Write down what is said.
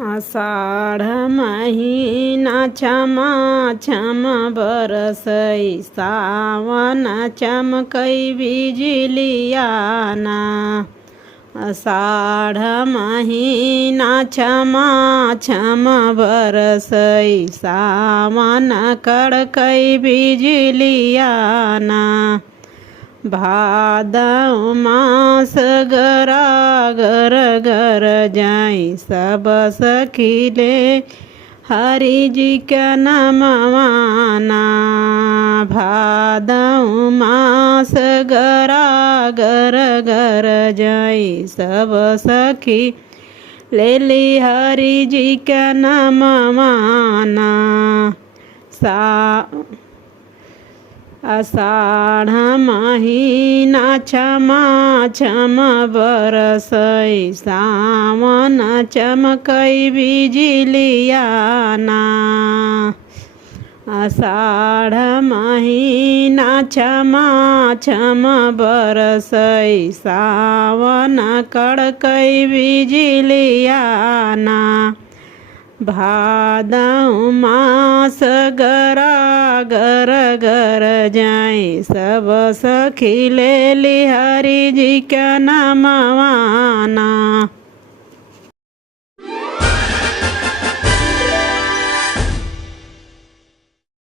आषाढ़ महीना छमा छम बरसई सावन चमकई बिजलियाना। आषाढ़ महीना छमा छम बरसई सावन कड़कई बिजलियाना। भादौ मास गरागर गर जाई सब सखीले हरि जी का नमवाना। भादौ मास गरागर गर जाई सब सखी लेली हरि जी का नमवाना। आषाढ़ महीना छमा छम बरसई सावन चमकई बिजलियाना। आषाढ़ महीना छमा छम बरसई सावन कड़कई बिजलियाना। भादौ मास गरागर गर जाई सब सखी लेली हरि जी का नमवाना।